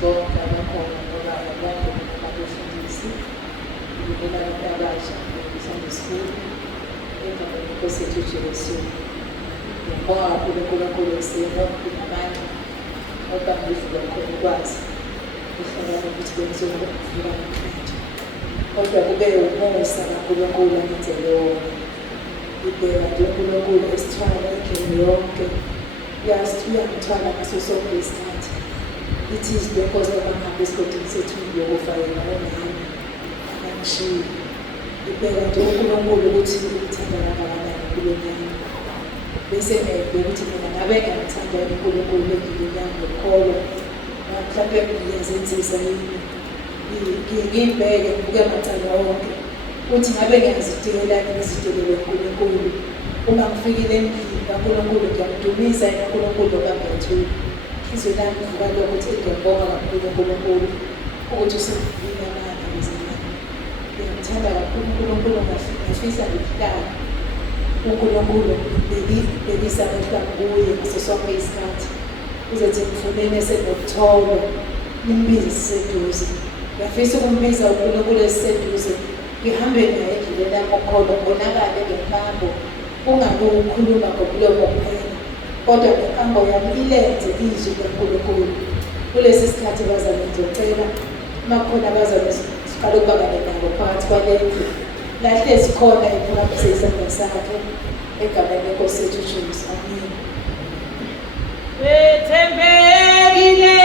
bonke abakhona ngoba bonke abafundisi abantu abasha e-Sunday school egameni lenkosi yethu uJesu. Ngiyabonga kakhulu esiyabonga namanye obambisile khona ukwazi ukuhlala ukuthi kwenziwe ngokuvula namhlanje. Kodwa kube umusa kaNkulunkulu angenzele wona. Ibheka nje uNkulunkulu esithwala endlini yonke. Uyangithwala ngaso sonke isikhathi. It is because abangahamba esigodini sethu yokufa yena onami angishiye. Ibheka nje uNkulunkulu ukuthi uthanda kangakanani empilweni yami. Bese ngiyabheka ukuthi mina ngabe ngiyamthanda uNkulunkulu empilweni yami ngokholwa. Mhlawumbe ngiyazenzisa yini. Ngiyibheke ngibuke amacala wonke. Ukuthi ngabe ngiyazidela ngizidele uNkulunkulu. Uma ngifikile endlini kaNkulunkulu ngiyamdumisa yena uNkulunkulu obangethula. Izwi lami livuka lokho ukuthi ngiyabonga kakhulu uNkulunkulu ukuthi usengivile amandla ngizimele. Ngiyamthanda kakhulu uNkulunkulu ngafisa ngihlala. uNkulunkulu belisa amehlo kuye ngaso sonke isikhathi. Uzothi ngifumene esenokutholo imbizi siseduze. Ngiyafisa ukumbiza uNkulunkulu esiseduze. Ngihambe naye endleleni yami okholwa ngibonakale ngehambo. Ungabe ukhuluma ngomlomo kuphela, kodwa nehambo yami ilenze izwi kaNkulunkulu. Kulesi sikhathi bazame ngizocela makhona abazame siqala ukubangana nabo phakathi kwalendlu. Lahle sikhona iphakathi sesandla sakhe egameni lenkosi yethu uJesu. Amen. Wethembekile